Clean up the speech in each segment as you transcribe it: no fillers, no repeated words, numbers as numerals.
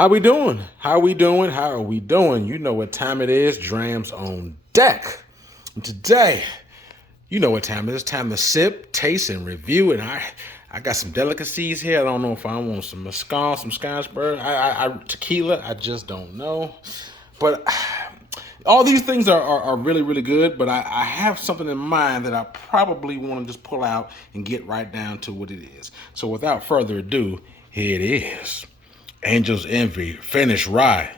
How we doing? How we doing? How are we doing? You know what time it is. Drams on deck. And today, you know what time it is. Time to sip, taste, and review. And I got some delicacies here. I don't know if I want some mescal, some Scotchburg, tequila. I just don't know. But all these things are really, really good. But I have something in mind that I probably want to just pull out and get right down to what it is. So without further ado, here it is. Angel's Envy, finished rye.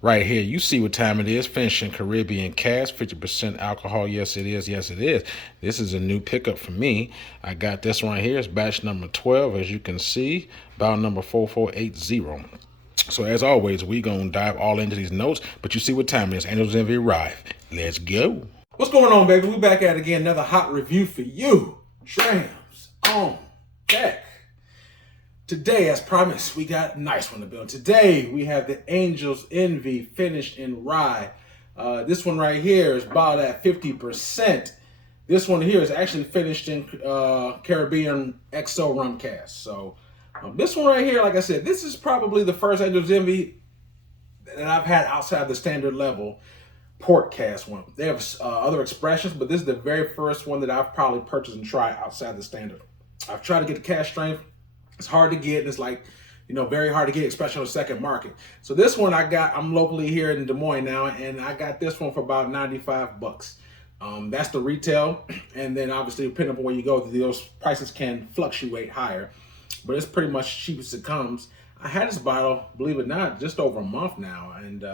Right here, you see what time it is. Finishing Caribbean Cask, 50% alcohol. Yes, it is. Yes, it is. This is a new pickup for me. I got this one right here. It's batch number 12, as you can see, bottle number 4480. So as always, we gonna dive all into these notes, but you see what time it is. Angel's Envy rye. Let's go. What's going on, baby? We back at it again. Another hot review for you. Drams on deck. Today, as promised, we got a nice one to build. Today, we have the Angel's Envy finished in rye. This one right here is bottled at 50%. This one here is actually finished in Caribbean XO rum cask. So this one right here, like I said, this is probably the first Angel's Envy that I've had outside the standard level port cask one. They have other expressions, but this is the very first one that I've probably purchased and tried outside the standard. I've tried to get the cask strength. It's hard to get, and it's like, very hard to get, especially on the second market. So this one I'm locally here in Des Moines now, and I got this one for about 95 bucks. That's the retail, and then obviously depending on where you go, those prices can fluctuate higher, but it's pretty much cheap as it comes. I had this bottle, believe it or not, just over a month now, and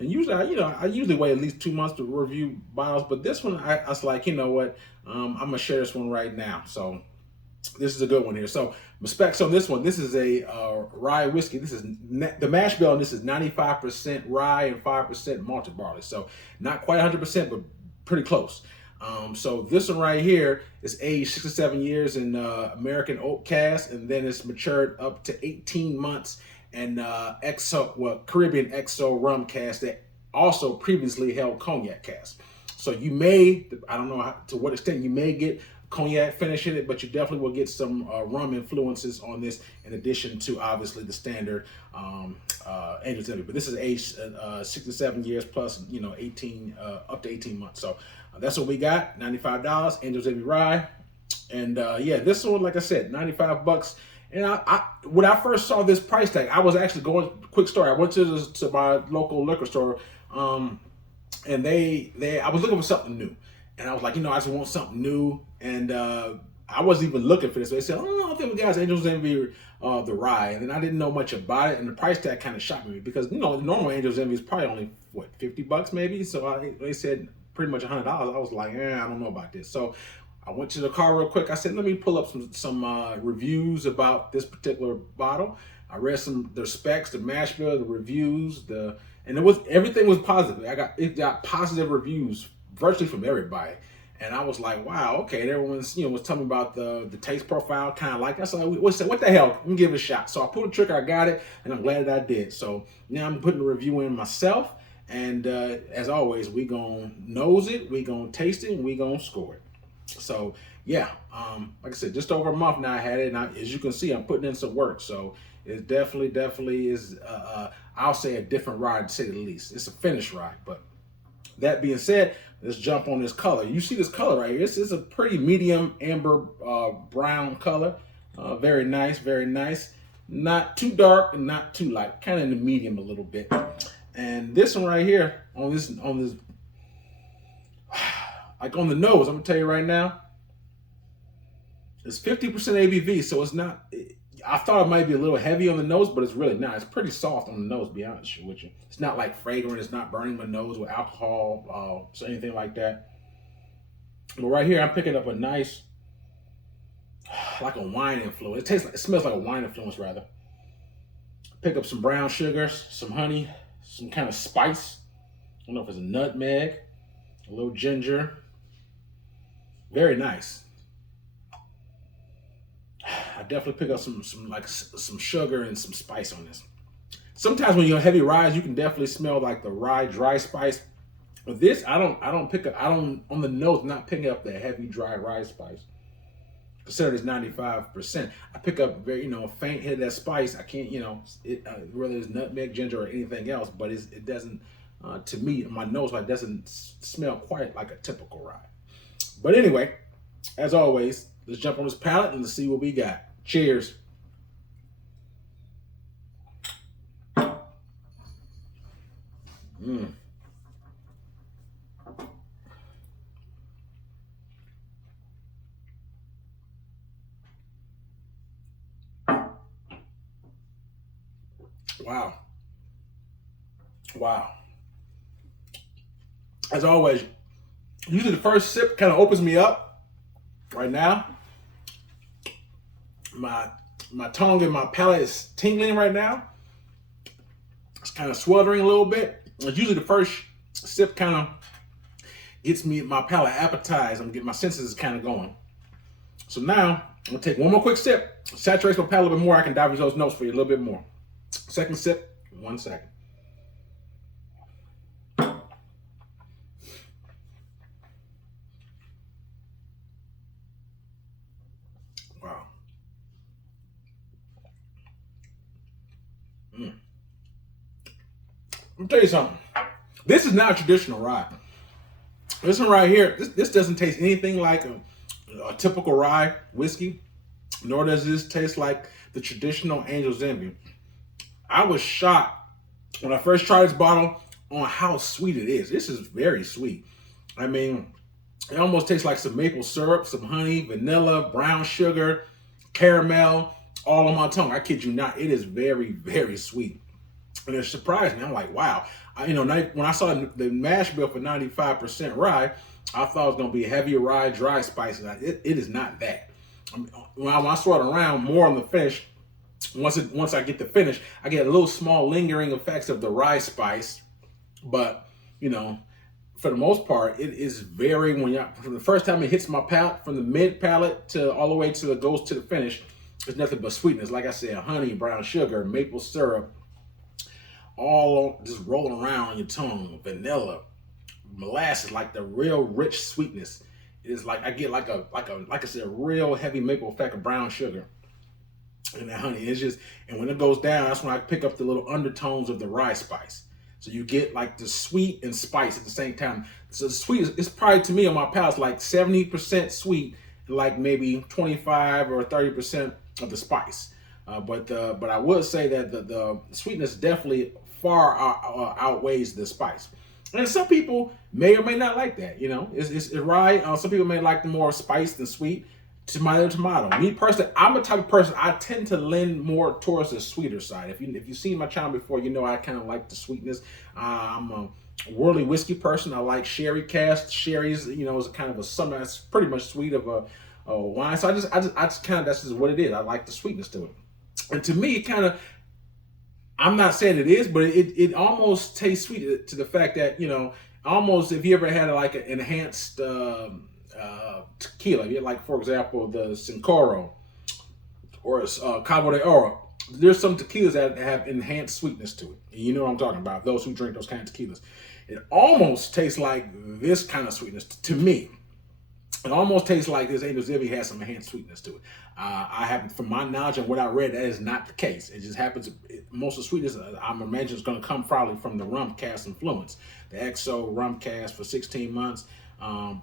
usually, I usually wait at least 2 months to review bottles, but this one, I was like, you know what, I'm gonna share this one right now. So this is a good one here. So specs on this one. This is a rye whiskey. This is the mash bill, and this is 95% rye and 5% malted barley. So not quite 100%, but pretty close. So this one right here is aged 6 to 7 years in American oak cask, and then it's matured up to 18 months in Caribbean XO rum cask that also previously held cognac cask. So you may, I don't know to what extent you may get cognac finish in it, but you definitely will get some rum influences on this, in addition to obviously the standard Angel's Envy. But this is aged 6 to 7 years plus, 18 up to 18 months. So that's what we got. $95, Angel's Envy rye, and yeah, this one, like I said, 95 bucks. And when I first saw this price tag, I was actually going. Quick story. I went to my local liquor store, and I was looking for something new. And I was like, I just want something new. And I wasn't even looking for this. They said, I think we got Angel's Envy, the rye. And then I didn't know much about it. And the price tag kind of shocked me because, the normal Angel's Envy is probably only, 50 bucks maybe? So they said pretty much $100. I was like, I don't know about this. So I went to the car real quick. I said, let me pull up some reviews about this particular bottle. I read the specs, the mash bill, the reviews, and everything was positive. It got positive reviews virtually from everybody, and I was like, wow, okay. And everyone's was telling me about the taste profile, kind of like that. So I said, what the hell? Let me give it a shot. So I pulled the trigger, I got it, and I'm glad that I did. So now I'm putting the review in myself, and as always, we gonna nose it, we gonna taste it, and we gonna score it. So yeah, like I said, just over a month now I had it, and as you can see, I'm putting in some work. So it definitely is. I'll say a different ride, to say the least. It's a finished ride, but that being said, let's jump on this color. You see this color right here. This is a pretty medium amber brown color. Very nice, very nice. Not too dark and not too light. Kind of in the medium a little bit. And this one right here, on this, like on the nose, I'm gonna tell you right now, it's 50% ABV, so it's not. I thought it might be a little heavy on the nose, but it's really not. It's pretty soft on the nose, to be honest with you. It's not like fragrant. It's not burning my nose with alcohol, so anything like that. But right here, I'm picking up a nice, like a wine influence. It smells like a wine influence, rather. Pick up some brown sugars, some honey, some kind of spice. I don't know if it's a nutmeg, a little ginger. Very nice. I definitely pick up some sugar and some spice on this. Sometimes when you're heavy ryes, you can definitely smell like the rye dry spice. But this, I don't pick up. On the nose, not picking up the heavy dry rye spice. considered as 95%. I pick up very, a faint hit of that spice. I can't, whether it's nutmeg, ginger, or anything else, but it doesn't, to me, my nose, it doesn't smell quite like a typical rye. But anyway, as always, let's jump on this palate and let's see what we got. Cheers. Mm. Wow. Wow. As always, usually the first sip kind of opens me up. Right now, my tongue and my palate is tingling right now. It's kind of sweltering a little bit. It's usually the first sip kind of gets me my palate appetized. I'm getting my senses kind of going. So now I'm gonna take one more quick sip, saturates my palate a bit more. I can dive into those notes for you a little bit more. Second sip, 1 second. Wow. Let me tell you something. This is not a traditional rye. This one right here, this doesn't taste anything like a typical rye whiskey, nor does this taste like the traditional Angel's Envy. I was shocked when I first tried this bottle on how sweet it is. This is very sweet. I mean, it almost tastes like some maple syrup, some honey, vanilla, brown sugar, caramel, all on my tongue. I kid you not. It is very, very sweet. And it surprised me. I'm like, wow. When I saw the mash bill for 95% rye, I thought it was going to be heavier rye, dry, spicy. It is not that. When I swirl it around more on the finish, once I get the finish, I get a little small lingering effects of the rye spice. But, for the most part, it is very, from the first time it hits my palate, from the mid palate to all the way to it goes to the finish, it's nothing but sweetness. Like I said, honey, brown sugar, maple syrup, all just rolling around on your tongue, vanilla, molasses, like the real rich sweetness. It is like I get like I said, a real heavy maple effect of brown sugar. And that honey, and when it goes down, that's when I pick up the little undertones of the rye spice. So you get like the sweet and spice at the same time. So the sweet is probably, to me, on my palate, like 70% sweet, like maybe 25 or 30% of the spice. But I would say that the sweetness definitely far outweighs the spice. And some people may or may not like that. It's rye. Some people may like the more spice than sweet. Tomato. Me personally, I'm a type of person, I tend to lean more towards the sweeter side. If you've seen my channel before, I kind of like the sweetness. I'm a worldly whiskey person. I like sherry cask. Sherry's, is a kind of a summer. That's pretty much sweet of a wine. So I just kind of, that's just what it is. I like the sweetness to it. And to me, it kind of, I'm not saying it is, but it almost tastes sweet to the fact that, almost, if you ever had like an enhanced tequila, like, for example, the Sincoro or Cabo de Oro, there's some tequilas that have enhanced sweetness to it. And you know what I'm talking about, those who drink those kind of tequilas. It almost tastes like this kind of sweetness to me. It almost tastes like this Angel's Envy has some enhanced sweetness to it. I haven't, from my knowledge and what I read, that is not the case. It just happens, most of the sweetness, I'm imagining, is going to come probably from the rum cask influence. The XO rum cask for 16 months.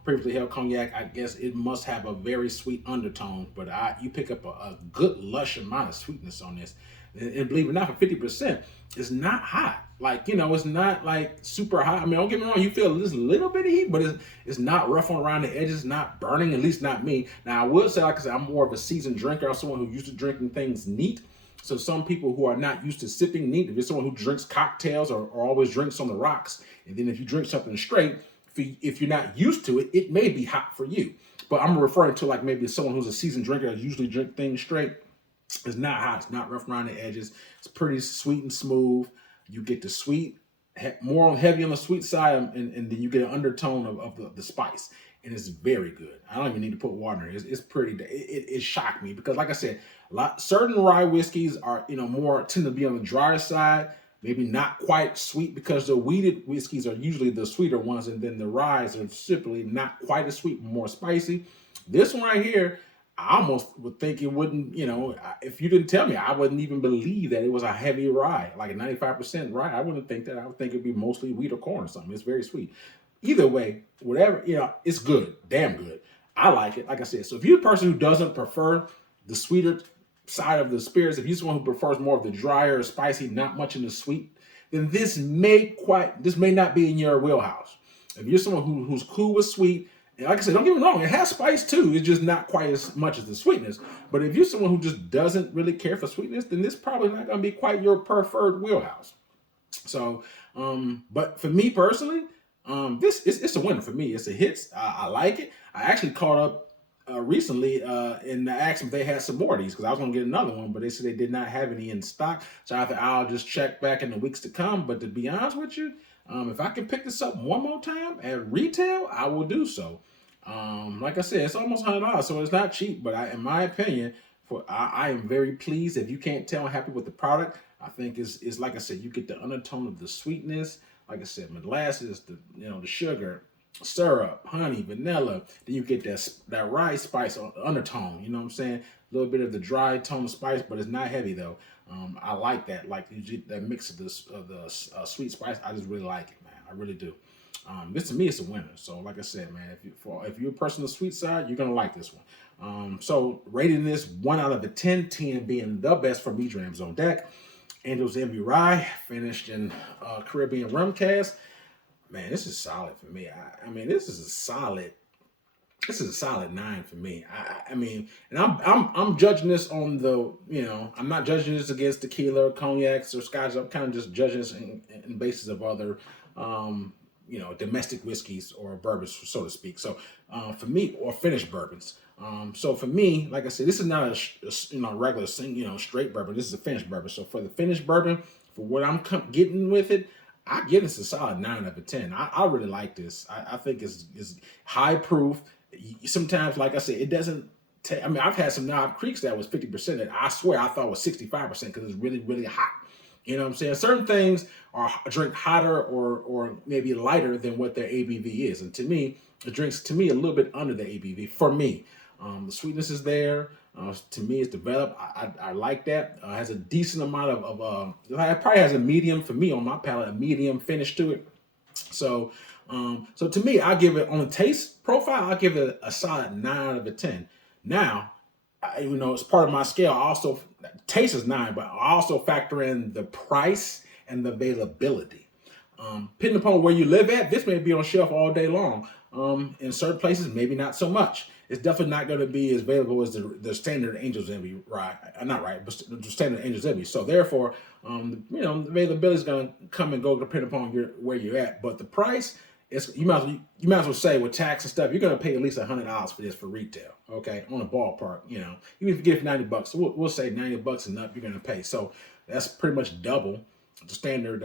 Previously held cognac, I guess it must have a very sweet undertone, but you pick up a good lush amount of sweetness on this. And believe it or not, for 50%, it's not hot. Like, it's not like super hot. I mean, don't get me wrong, you feel this little bit of heat, but it's not ruffling around the edges, not burning, at least not me. Now, I would say, like I said, I'm more of a seasoned drinker. I'm someone who used to drinking things neat. So some people who are not used to sipping neat, if you're someone who drinks cocktails or always drinks on the rocks, and then if you drink something straight, if you're not used to it, it may be hot for you. But I'm referring to like maybe someone who's a seasoned drinker that usually drink things straight. It's not hot. It's not rough around the edges. It's pretty sweet and smooth. You get the sweet, more heavy on the sweet side, and then you get an undertone of the spice. And it's very good. I don't even need to put water in it. It's pretty, it shocked me because, like I said, certain rye whiskeys are, more tend to be on the drier side. Maybe not quite sweet because the wheated whiskeys are usually the sweeter ones, and then the ryes are simply not quite as sweet, more spicy. This one right here, I almost would think it wouldn't, if you didn't tell me, I wouldn't even believe that it was a heavy rye, like a 95% rye. I wouldn't think that. I would think it'd be mostly wheat or corn or something. It's very sweet. Either way, whatever, it's good, damn good. I like it, like I said. So if you're a person who doesn't prefer the sweeter side of the spirits, if you're someone who prefers more of the drier, spicy, not much in the sweet, then this may not be in your wheelhouse. If you're someone who's cool with sweet, and like I said, don't get me wrong, it has spice too. It's just not quite as much as the sweetness. But if you're someone who just doesn't really care for sweetness, then this probably not going to be quite your preferred wheelhouse. So, but for me personally, it's a winner for me. It's a hit. I like it. I actually caught up recently and I asked them if they had some more of these because I was going to get another one, but they said they did not have any in stock. So I thought I'll just check back in the weeks to come. But to be honest with you, if I can pick this up one more time at retail, I will do so. Like I said, it's almost $100, so it's not cheap. But in my opinion, I am very pleased. If you can't tell, I'm happy with the product. I think it's like I said, you get the undertone of the sweetness. Like I said, molasses, the sugar, syrup, honey, vanilla. Then you get that rice spice undertone. You know what I'm saying? A little bit of the dry tone of spice, but it's not heavy though. I like that. Like you get that mix of the sweet spice. I just really like it, man. I really do. This to me is a winner. So like I said, man, if you're a person on the sweet side, you're gonna like this one. So rating this 1 out of a 10, 10 being the best for me, Drams on deck. Angel's Envy Rye, finished in Caribbean rum cask. Man, this is solid for me. I mean, this is a solid 9 for me. I mean, and I'm judging this on I'm not judging this against tequila, or cognacs, or scotch. I'm kind of just judging this in basis of other domestic whiskeys or bourbons, so to speak. So for me, or finished bourbons. So for me, like I said, this is not a regular straight bourbon. This is a finished bourbon. So for the finished bourbon, for what I'm getting with it, I give this a solid 9 out of 10. I really like this. I think it's high proof. Sometimes, like I said, it doesn't. I mean, I've had some Knob Creeks that was 50% that I swear I thought was 65% because it's really, really hot. You know what I'm saying? Certain things are drink hotter or maybe lighter than what their ABV is. And to me, it drinks a little bit under the ABV for me. The sweetness is there. To me, it's developed. I like that. It has a decent amount of it probably has a medium for me on my palate, a medium finish to it. So to me, I give it on the taste profile, I'll give it a solid 9 out of a 10. Now, it's part of my scale. I also taste is 9, but I also factor in the price and the availability. Depending upon where you live at, this may be on shelf all day long. In certain places, maybe not so much. It's definitely not going to be as available as the standard Angel's Envy rye. Not right, but the standard Angel's Envy. So therefore, the availability is going to come and go depending upon where you're at. But the price, you might as well say with tax and stuff, you're going to pay at least $100 for this for retail. Okay, on a ballpark, even if you get it for $90, so we'll say $90 and up, you're going to pay. So that's pretty much double the standard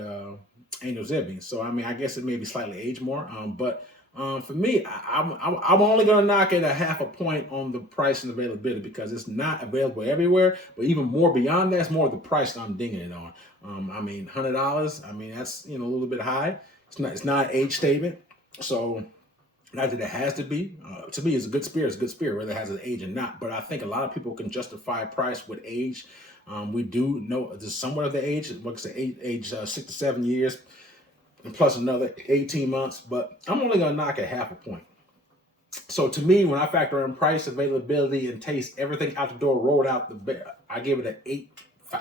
Angel's Envy. So I mean, I guess it may be slightly aged more, but. For me, I'm only going to knock it a half a point on the price and availability because it's not available everywhere. But even more beyond that, it's more the price that I'm dinging it on. I mean, $100. I mean, that's a little bit high. It's not an age statement. So not that it has to be. To me, it's a good spirit. It's a good spirit, whether it has an age or not. But I think a lot of people can justify price with age. We do know there's somewhat of the age. What's the age 6 to 7 years. And plus another 18 months, but I'm only going to knock it half a point. So to me, when I factor in price, availability, and taste, everything out the door, rolled out the bed, I give it an 8.5,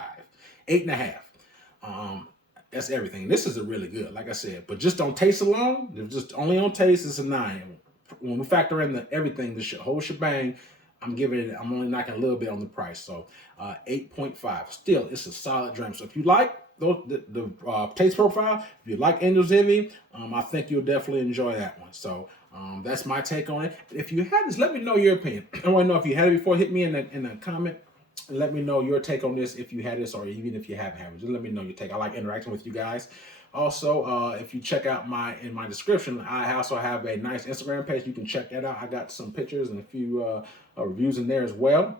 8.5. That's everything. This is a really good, like I said, but just on taste alone, just only on taste, it's a 9. When we factor in everything, the whole shebang, I'm only knocking a little bit on the price. So 8.5. Still, it's a solid drink. So if you like the taste profile, if you like Angel's Envy, I think you'll definitely enjoy that one. So that's my take on it. If you had this, let me know your opinion. I want to know if you had it before. Hit me in the comment and let me know your take on this if you had this, or even if you haven't had it. Just let me know your take. I like interacting with you guys. Also, if you check out in my description, I also have a nice Instagram page. You can check that out. I got some pictures and a few reviews in there as well.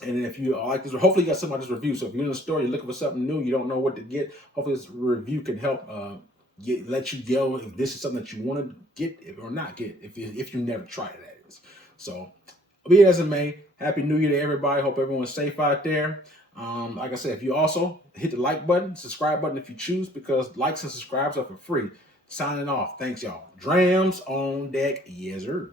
And if you like this, hopefully you got something about this review. So if you're in the store, you're looking for something new, you don't know what to get, hopefully this review can help let you know if this is something that you want to get or not get if you never tried it, that is. So Be it as it may, Happy New Year to everybody. Hope everyone's safe out there. Like I said, if you also hit the like button, subscribe button if you choose, because likes and subscribes are for free. Signing off. Thanks, y'all. Drams on deck. Yes, sir.